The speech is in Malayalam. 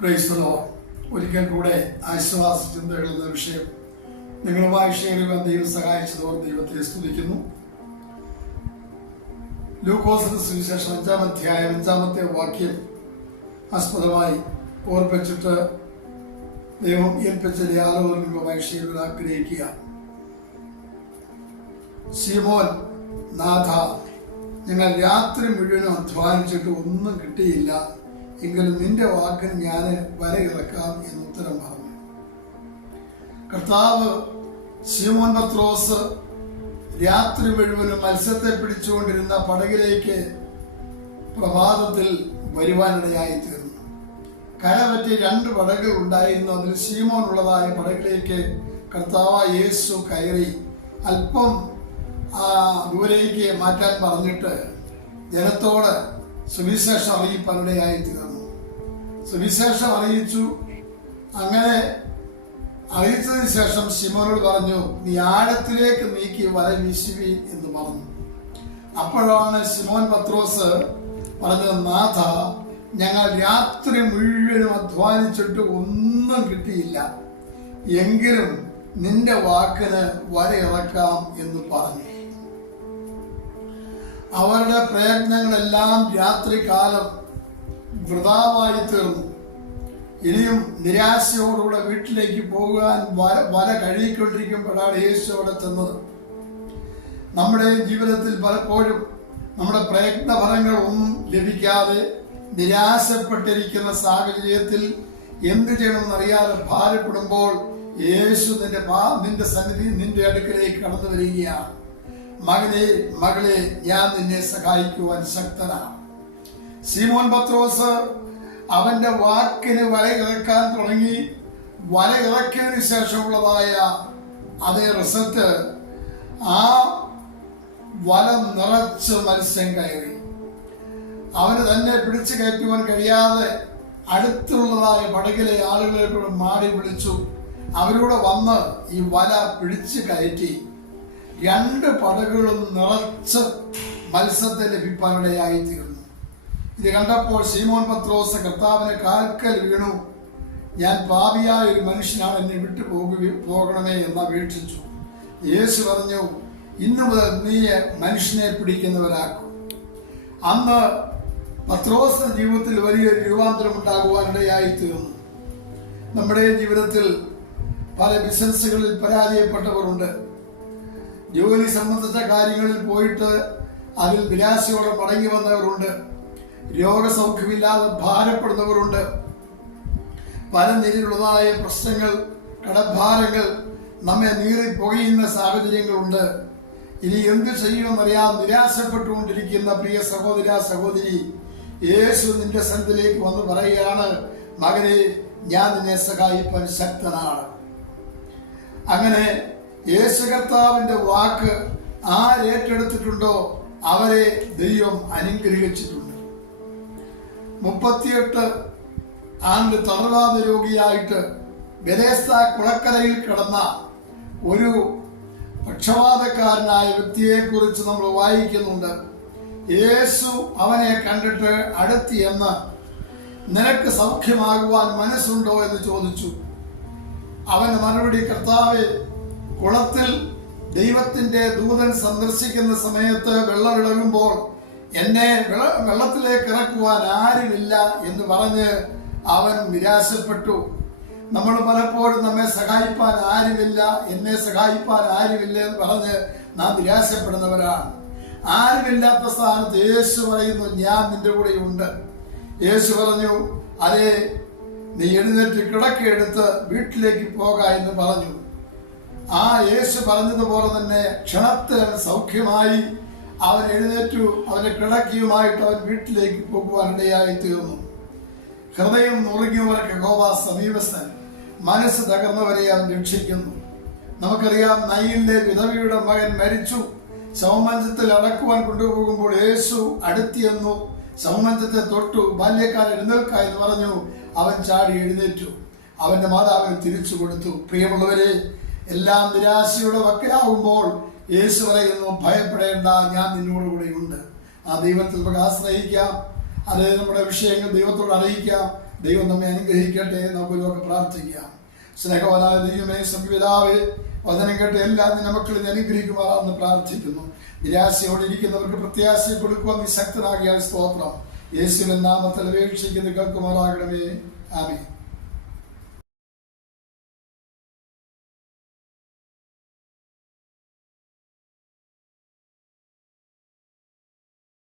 Praise the Lord. ഒരിക്കൽ കൂടെ ആശ്വാസ ചിന്തകൾ എന്ന വിഷയം നിങ്ങളുമായി ഷെയർ ചെയ്യുവാൻ ദൈവം സഹായിച്ചതോർ ദൈവത്തെ സ്തുതിക്കുന്നു. ലൂക്കോസിന്റെ സുവിശേഷം 5-ാം അധ്യായം 5-ാമത്തെ വാക്യം ആസ്പദമായി ഓർപ്പിച്ചിട്ട് ദൈവം ഏൽപ്പിച്ച ആലോചനകളുമായി ഷെയർ ചെയ്യാൻ ആഗ്രഹിക്കുക. ശിമോൻ, നാഥ, ഞങ്ങൾ രാത്രി മുഴുവനും അധ്വാനിച്ചിട്ട് ഒന്നും കിട്ടിയില്ല, എങ്കിലും നിന്റെ വാക്കിന് ഞാൻ വരയിറക്കാം എന്ന് ഉത്തരം പറഞ്ഞു. കർത്താവ് ശിമോൻ പത്രോസ് രാത്രി മുഴുവനും മത്സ്യത്തെ പിടിച്ചുകൊണ്ടിരുന്ന പടകിലേക്ക് പ്രഭാതത്തിൽ വരുവാനിടയായി തീർന്നു. കരപറ്റി 2 പടകുകൾ ഉണ്ടായിരുന്നു. അതിൽ ശിമോൻ ഉള്ളതായ പടകിലേക്ക് കർത്താവ് യേശു കയറി അല്പം ദൂരേക്ക് മാറ്റാൻ പറഞ്ഞിട്ട് ജനത്തോട് സുവിശേഷം അറിയിപ്പാനിടയായി തീർന്നു. സുവിശേഷം അറിയിച്ചു. അങ്ങനെ അറിയിച്ചതിന് ശേഷം ശിമോനോട് പറഞ്ഞു, നീ ആഴത്തിലേക്ക് നീക്കി വല വീശുവീൻ എന്ന് പറഞ്ഞു. അപ്പോഴാണ് ശിമോൻ പത്രോസ് പറഞ്ഞത്, നാഥ, ഞങ്ങൾ രാത്രി മുഴുവനും അധ്വാനിച്ചിട്ട് ഒന്നും കിട്ടിയില്ല, എങ്കിലും നിന്റെ വാക്കിന് വരയിറക്കാം എന്ന് പറഞ്ഞു. അവരുടെ പ്രയത്നങ്ങളെല്ലാം രാത്രികാലം വൃഥാവായി തീർന്നു. ഇനിയും നിരാശയോടുകൂടെ വീട്ടിലേക്ക് പോകാൻ വല കഴുകിക്കൊണ്ടിരിക്കുമ്പോഴാണ് യേശു അവിടെ ചെന്നത്. നമ്മുടെ ജീവിതത്തിൽ പലപ്പോഴും നമ്മുടെ പ്രയത്ന ഫലങ്ങൾ ഒന്നും ലഭിക്കാതെ നിരാശപ്പെട്ടിരിക്കുന്ന സാഹചര്യത്തിൽ എന്ത് ചെയ്യണമെന്നറിയാതെ ഭാരപ്പെടുമ്പോൾ യേശു നിന്റെ സന്നിധി നിന്റെ അടുക്കലേക്ക് കടന്നു വരികയാണ്. മകനെ, മകളെ, ഞാൻ നിന്നെ സഹായിക്കുവാൻ ശക്തനാണ്. ശിമോൻ പത്രോസ് അവന്റെ വാക്കിന് വലയിറക്കാൻ തുടങ്ങി. വലയിറക്കിയതിനു ശേഷമുള്ളതായ അതേ റിസൾട്ട്, ആ വല നിറച്ച് മത്സ്യം കയറി. അവന് തന്നെ പിടിച്ചു കയറ്റുവാൻ കഴിയാതെ അടുത്തുള്ളതായ പടകിലെ ആളുകളെ കൂടെ മാടി വിളിച്ചു. അവരോട് വന്ന് ഈ വല പിടിച്ചു കയറ്റി 2 പടകുകളും നിറച്ച് മത്സ്യത്തെ ലഭിക്കാനിടയായി തീർന്നു. ഇത് കണ്ടപ്പോൾ ശിമോൻ പത്രോസ് കർത്താവിനെ കാൽക്കൽ വീണു. ഞാൻ പാപിയായ ഒരു മനുഷ്യനാണ്, എന്നെ വിട്ടു പോകണമേ എന്ന് അപേക്ഷിച്ചു. യേശു പറഞ്ഞു, ഇന്നു മുതൽ നീ മനുഷ്യനെ പിടിക്കുന്നവരാക്കും. അന്ന് പത്രോസിന്റെ ജീവിതത്തിൽ വലിയൊരു രൂപാന്തരം ഉണ്ടാകുവാനിടയായി തീർന്നു. നമ്മുടെ ജീവിതത്തിൽ പല ബിസിനസ്സുകളിൽ പരാജയപ്പെട്ടവരുണ്ട്. ജോലി സംബന്ധിച്ച കാര്യങ്ങളിൽ പോയിട്ട് അതിൽ നിരാശയോടെ മടങ്ങി വന്നവരുണ്ട്. രോഗസൗഖ്യമില്ലാതെ ഭാരപ്പെടുന്നവരുണ്ട്. പല നിലയിലുള്ളതായ പ്രശ്നങ്ങൾ, കടഭാരങ്ങൾ നമ്മെ നീറി പുകയുന്ന സാഹചര്യങ്ങളുണ്ട്. ഇനി എന്ത് ചെയ്യുമെന്നറിയാൻ നിരാശപ്പെട്ടുകൊണ്ടിരിക്കുന്ന പ്രിയ സഹോദര, സഹോദരി, യേശു നിന്റെ സന്നിധിയിലേക്ക് വന്ന് പറയുകയാണ്, മകനെ, ഞാൻ നിന്നെ സഹായിപ്പാൻ ശക്തനാണ്. അങ്ങനെ യേശു കർത്താവിന്റെ വാക്ക് ആരേറ്റെടുത്തിട്ടുണ്ടോ അവരെ ദൈവം അനുഗ്രഹിച്ചിട്ടുണ്ട്. 38 ആണ്ട് തളർവാദ രോഗിയായിട്ട് ബെഥെസ്ദ കുളക്കരയിൽ കിടന്ന ഒരു പക്ഷവാതക്കാരനായ വ്യക്തിയെ കുറിച്ച് നമ്മൾ വായിക്കുന്നുണ്ട്. യേശു അവനെ കണ്ടിട്ട് അടുത്ത് എന്ന്, നിനക്ക് സൗഖ്യമാകുവാൻ മനസ്സുണ്ടോ എന്ന് ചോദിച്ചു. അവന്റെ മറുപടി, കർത്താവേ, കുളത്തിൽ ദൈവത്തിന്റെ ദൂതൻ സന്ദർശിക്കുന്ന സമയത്ത് വെള്ളമിളകുമ്പോൾ എന്നെ വെള്ളത്തിലേക്ക് ഇറക്കുവാൻ ആരുമില്ല എന്ന് പറഞ്ഞ് അവൻ നിരാശപ്പെട്ടു. നമ്മൾ പലപ്പോഴും നമ്മെ സഹായിപ്പാൻ ആരുമില്ല, എന്നെ സഹായിപ്പാൻ ആരുമില്ല എന്ന് പറഞ്ഞ് നാം നിരാശപ്പെടുന്നവരാണ്. ആരുമില്ലാത്ത സ്ഥാനത്ത് യേശു പറയുന്നു, ഞാൻ നിന്റെ കൂടെ ഉണ്ട്. യേശു പറഞ്ഞു, അതേ, നീ എഴുന്നേറ്റ് കിടക്കയെടുത്ത് വീട്ടിലേക്ക് പോക എന്ന് പറഞ്ഞു. ആ യേശു പറഞ്ഞതുപോലെ തന്നെ ക്ഷണത്തിൽ അവൻ സൗഖ്യമായി. അവൻ എഴുന്നേറ്റു. അവന്റെ കിടക്കയുമായിട്ട് അവൻ വീട്ടിലേക്ക് പോകുവാനിടയായി തീർന്നു. ഹൃദയം നുറുങ്ങിയവർക്ക് യഹോവ സമീപസ്ഥൻ, മനസ്സ് തകർന്നവരെ അവൻ രക്ഷിക്കുന്നു. നമുക്കറിയാം, നയിലിലെ വിധവയുടെ മകൻ മരിച്ചു. ശവമഞ്ചത്തിൽ അടക്കുവാൻ കൊണ്ടുപോകുമ്പോൾ യേശു അടുത്തിയെന്നു ശവമഞ്ചത്തെ തൊട്ടു. ബാല്യക്കാരൻ എഴുന്നേൽക്ക എന്ന് പറഞ്ഞു. അവൻ ചാടി എഴുന്നേറ്റു. അവന്റെ മാതാവിന് തിരിച്ചു കൊടുത്തു. പ്രിയമുള്ളവരെ, എല്ലാം നിരാശയുടെ വക്കിലാകുമ്പോൾ യേശു പറയുന്നു, ഭയപ്പെടേണ്ട, ഞാൻ നിന്നോടുകൂടെ ഉണ്ട്. ആ ദൈവത്തിൽ നമുക്ക് ആശ്രയിക്കാം. അത് നമ്മുടെ വിഷയങ്ങൾ ദൈവത്തോട് അറിയിക്കാം. ദൈവം നമ്മെ അനുഗ്രഹിക്കട്ടെ. നമുക്കൊക്കെ പ്രാർത്ഥിക്കാം. സ്നേഹവാനായ ദൈവമേ, സംവിധാവേ, വചനം കേട്ട് എല്ലാ നിന്റെ മക്കളെ അനുഗ്രഹിക്കുവാറാണെന്ന് പ്രാർത്ഥിക്കുന്നു. നിരാശയോടെ ഇരിക്കുന്നവർക്ക് പ്രത്യാശയെ കൊടുക്കുവാൻ നീ ശക്തനാകിയാൽ സ്തോത്രം. യേശുവിൻ നാമത്തിൽ അപേക്ഷിക്കുന്നത് കേൾക്കുമാറാകണമേ. ആമേൻ.